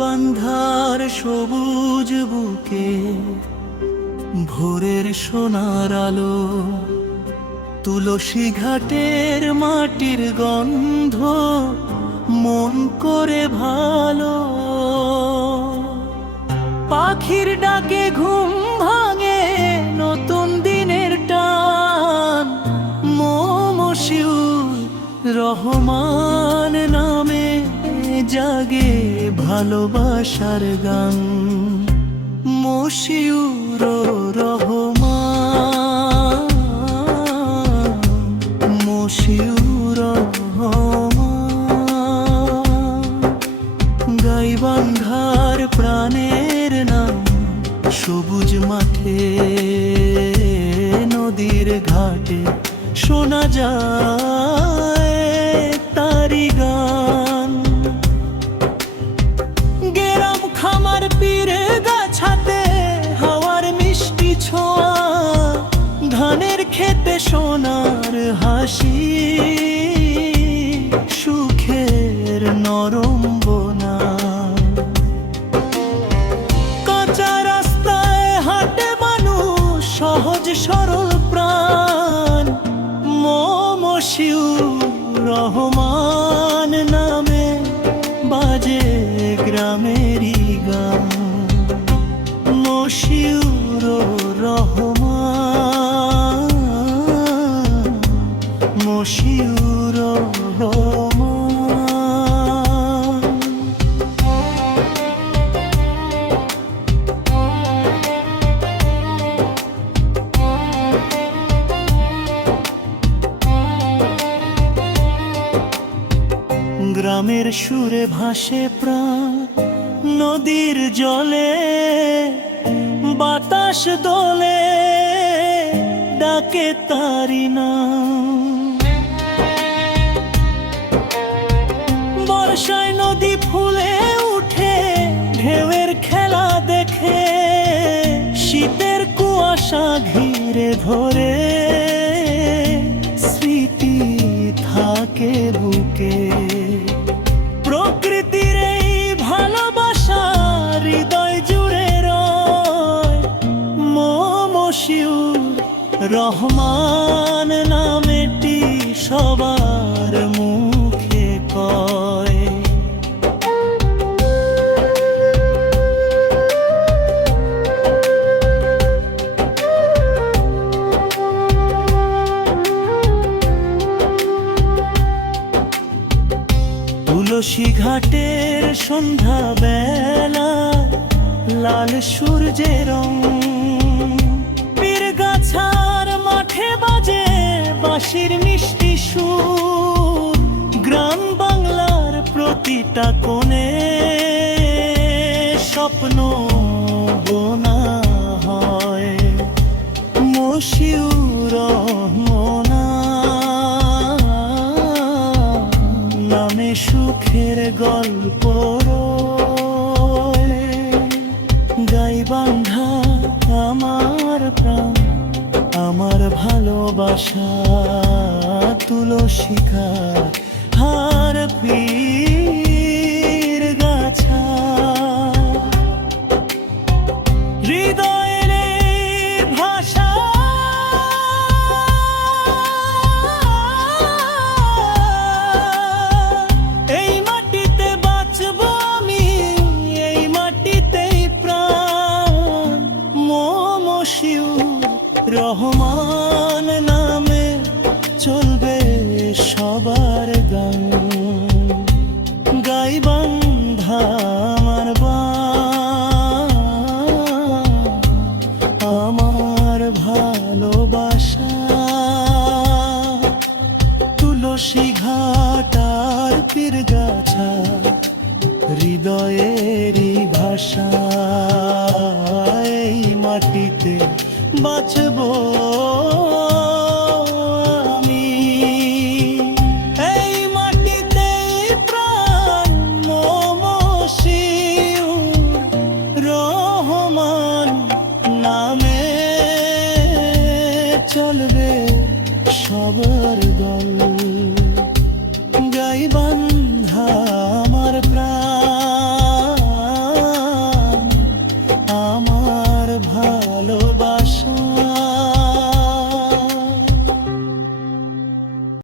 গাইবান্ধার সবুজ বুকে ভোরের সোনার আলো, তুলসী ঘাটের মাটির গন্ধ মন করে ভালো। পাখির ডাকে ঘুম ভাঙে নতুন দিনের টান, মশিউর রহমান নামে জাগে ভালোবাসার গান। মশিউর রহমান, মশিউর রহমান, গাইবান্ধার প্রাণের নাম। সবুজ মাঠে নদীর ঘাটে শোনা যায় তারি গান। গেরাম খামার পীরে গাছাতে হাওয়ার মিষ্টি ছোঁয়া, ধানের খেতে সোনার হাসি, সুখের নরম বোনা। কাঁচা রাস্তায় হাঁটে মানুষ সহজ সরল প্রাণ, মশিউর রহমান নামে বাজে গ্রামেরই গান। মশিউর রহমান, মশিউর রহমান। গ্রামের সুরে ভাসে প্রাণ, নদীর জলে বাতাস দোলে ডাকে তারি নাম। বর্ষায় নদী ফুলে উঠে ঢেউয়ের খেলা দেখে, শীতের কুয়াশা ঘিরে ধরে স্মৃতি থাকে বুকে। প্রকৃতির এই ভালোবাসা হৃদয় জুড়ে রয়, মশিউর রহমান নামেটি সবার মুখে কয়। তুলসী ঘাটের সন্ধ্যা বেলা লাল সূর্যের রং, পীর গাছার মাঠে বাজে বাঁশির মিষ্টি সুর। গ্রাম বাংলার প্রতিটা কোণে স্বপ্ন বোনা হয়, মশিউর রহমান নামে সুখের গল্প রয়। গাইবান্ধা আমার প্রাণ, আমার ভালোবাসা, তুলসী ঘাট হার পীর গাছা। হৃদয়ের ভাষা রহমান নামে চলবে সবার গান। গাইবান্ধা আমার আমার ভালোবাসা, তুলসী ঘাট আর পীর গাছা, হৃদয়েরই ভাষা। এই মাটিতে বাঁচব আমি, এই মাটিতে প্রাণ। মশিউর রহমান নামে চলবে সবার গল। গাইবান্ধা